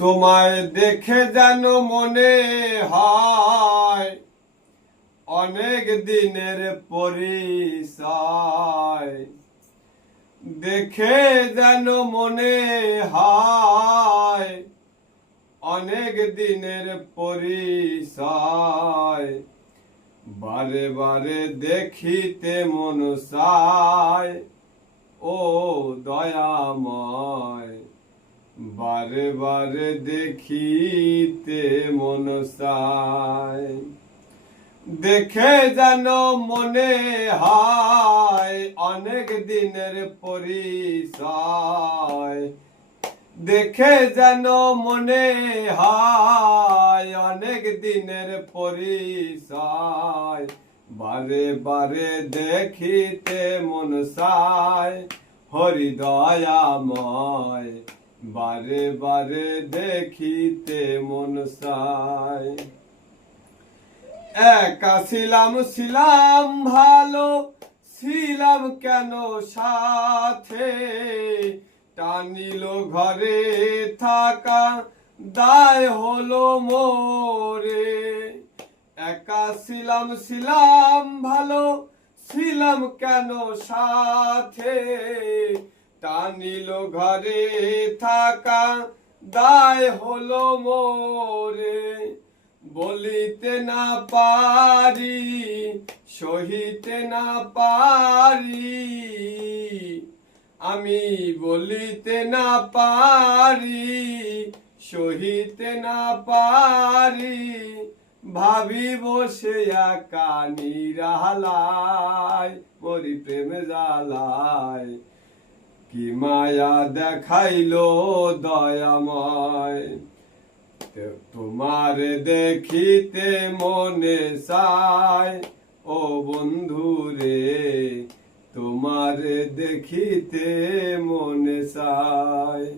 তোমায় দেখে যেন মনে হয় অনেক দিনের পরিচয়। দেখে যেন মনে হয় অনেক দিনের পরিচয়। বারে বারে দেখিতে মন চায় ও দয়াময়। বারে বারে দেখিতে মন চায়। দেখে যেন মনে হয় অনেক দিনের পরিচয়। দেখে যেন মনে হয় অনেক দিনের পরিচয়। বারে বারে দেখিতে মন চায় হরিদয়াময়। বারে বারে দেখিতে মন চায়। একা ছিলাম ভালো ছিলাম কেন সাথে, টানিল ঘরে থাকা দায় হলো মোরে। একা ছিলাম ভালো ছিলাম কেন সাথে, টানিল ঘরে থাকা দায় হলো মোরে। বলিতে না পারি সহিতে না পারি, আমি বলিতে না পারি সহিতে না পারি। ভাবি বসে একা নিরালায় মরি প্রেম জ্বালায়। কি মায়া দেখাইলো দয়াময়। তোমার দেখিতে মনে চায় ও বন্ধু রে, তোমার দেখিতে মনে চায়।